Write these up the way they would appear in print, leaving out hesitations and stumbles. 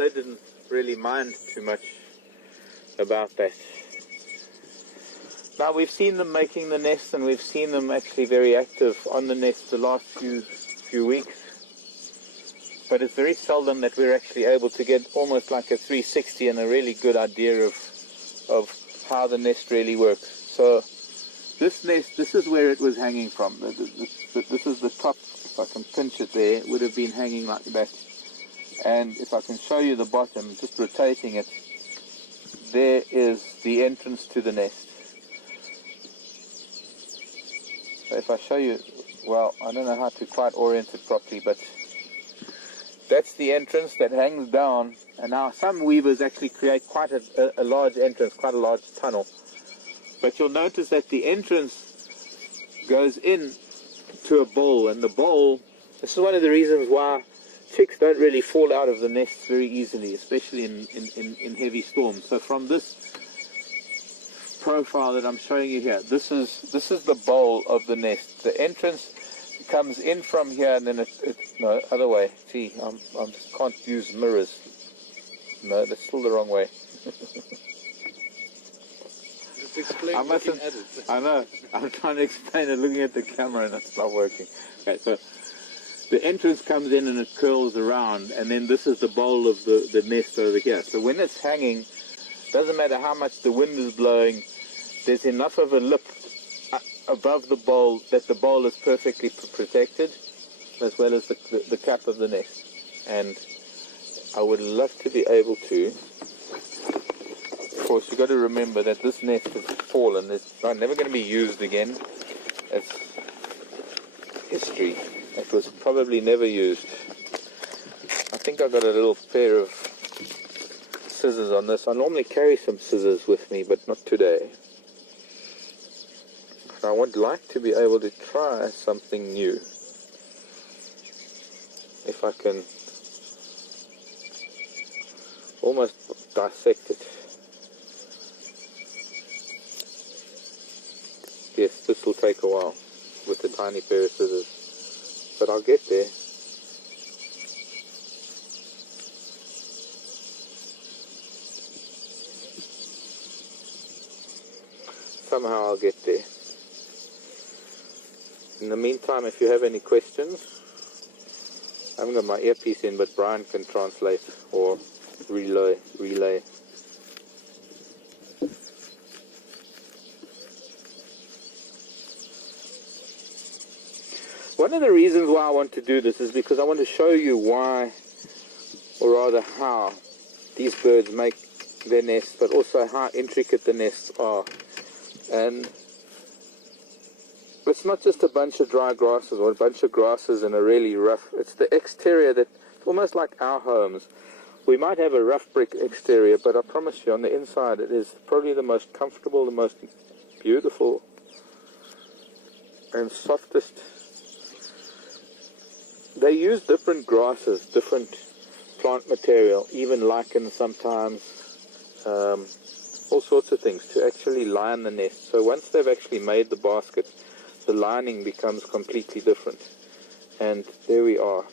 they didn't really mind too much about that. Now we've seen them making the nest, and we've seen them actually very active on the nest the last few weeks. But it's very seldom that we're actually able to get almost like a 360 and a really good idea of how the nest really works. So this nest, this is where it was hanging from. This is the top. If I can pinch it there, it would have been hanging like that. And if I can show you the bottom, just rotating it, there is the entrance to the nest. So if I show you, well, I don't know how to quite orient it properly, but that's the entrance that hangs down. And now some weavers actually create quite a large entrance, quite a large tunnel. But you'll notice that the entrance goes in to a bowl, and the bowl, this is one of the reasons why chicks don't really fall out of the nest very easily, especially in heavy storms. So from this profile that I'm showing you here, this is the bowl of the nest. The entrance comes in from here, and then no, other way. See, I just can't use mirrors. No, that's still the wrong way. Just explain I what you mustn't. added. I know. I'm trying to explain it, looking at the camera, and it's not working. Okay, so the entrance comes in and it curls around, and then this is the bowl of the nest over here. So when it's hanging, doesn't matter how much the wind is blowing, there's enough of a lip above the bowl that the bowl is perfectly protected, as well as the cap of the nest. And I would love to be able to, of course you've got to remember that this nest has fallen, it's never going to be used again. It's history. It was probably never used. I think I've got a little pair of scissors on this. I normally carry some scissors with me, but not today. I would like to be able to try something new. If I can almost dissect it. Yes, this will take a while with a tiny pair of scissors. But I'll get there. Somehow I'll get there. In the meantime, if you have any questions, I haven't got my earpiece in, but Brian can translate or relay. One of the reasons why I want to do this is because I want to show you why, or rather how, these birds make their nests, but also how intricate the nests are. And it's not just a bunch of dry grasses or a bunch of grasses and a really rough, it's the exterior that, it's almost like our homes. We might have a rough brick exterior, but I promise you on the inside it is probably the most comfortable, the most beautiful and softest. They use different grasses, different plant material, even lichen sometimes, all sorts of things to actually line the nest. So once they've actually made the basket, the lining becomes completely different. And there we are.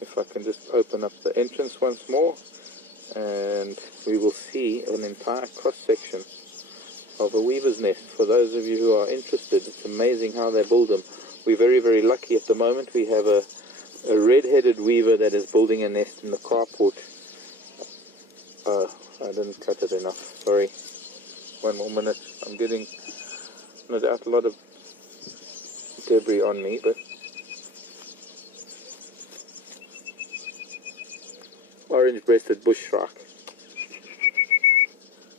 If I can just open up the entrance once more, and we will see an entire cross-section of a weaver's nest. For those of you who are interested, it's amazing how they build them. We're very, very lucky at the moment. We have a red-headed weaver that is building a nest in the carport. I didn't cut it enough, sorry. One more minute. I'm getting, no doubt, a lot of debris on me, but orange-breasted bush shrike.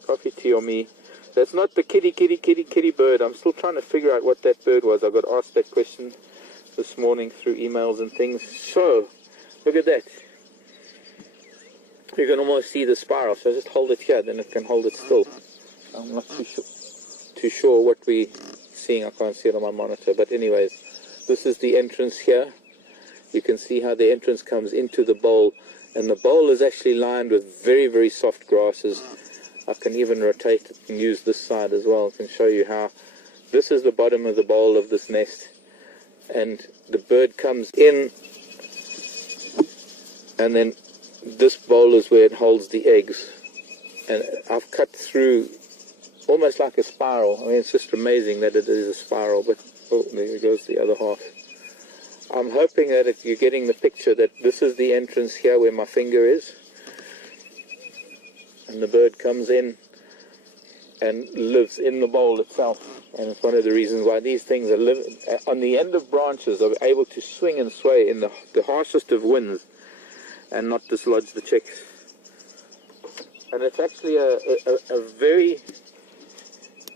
Coffee, tea, or me. That's not the kitty bird. I'm still trying to figure out what that bird was. I got asked that question this morning through emails and things. So, look at that. You can almost see the spiral. So just hold it here, then it can hold it still. I'm not too sure what we're seeing. I can't see it on my monitor. But anyways, this is the entrance here. You can see how the entrance comes into the bowl. And the bowl is actually lined with very, very soft grasses. I can even rotate it and use this side as well. I can show you how this is the bottom of the bowl of this nest, and the bird comes in and then this bowl is where it holds the eggs, and I've cut through almost like a spiral. I mean, it's just amazing that it is a spiral, but oh, there goes the other half. I'm hoping that if you're getting the picture, that this is the entrance here where my finger is, and the bird comes in and lives in the bowl itself. And it's one of the reasons why these things are on the end of branches, are able to swing and sway in the harshest of winds and not dislodge the chicks. And it's actually a very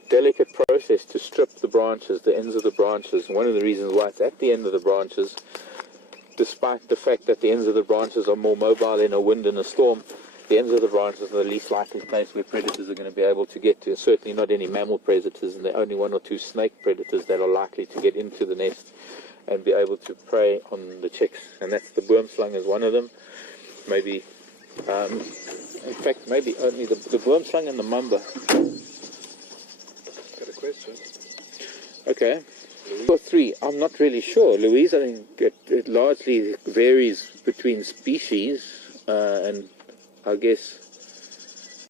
delicate process to strip the branches, the ends of the branches. And one of the reasons why it's at the end of the branches, despite the fact that the ends of the branches are more mobile in a wind and a storm, the ends of the branches are the least likely place where predators are going to be able to get to. Certainly not any mammal predators, and there are only one or two snake predators that are likely to get into the nest and be able to prey on the chicks. And that's the boomslang is one of them. Maybe, in fact, maybe only the boomslang and the mamba. Got a question. Okay. Two or three, I'm not really sure. Louise, I think it largely varies between species, and I guess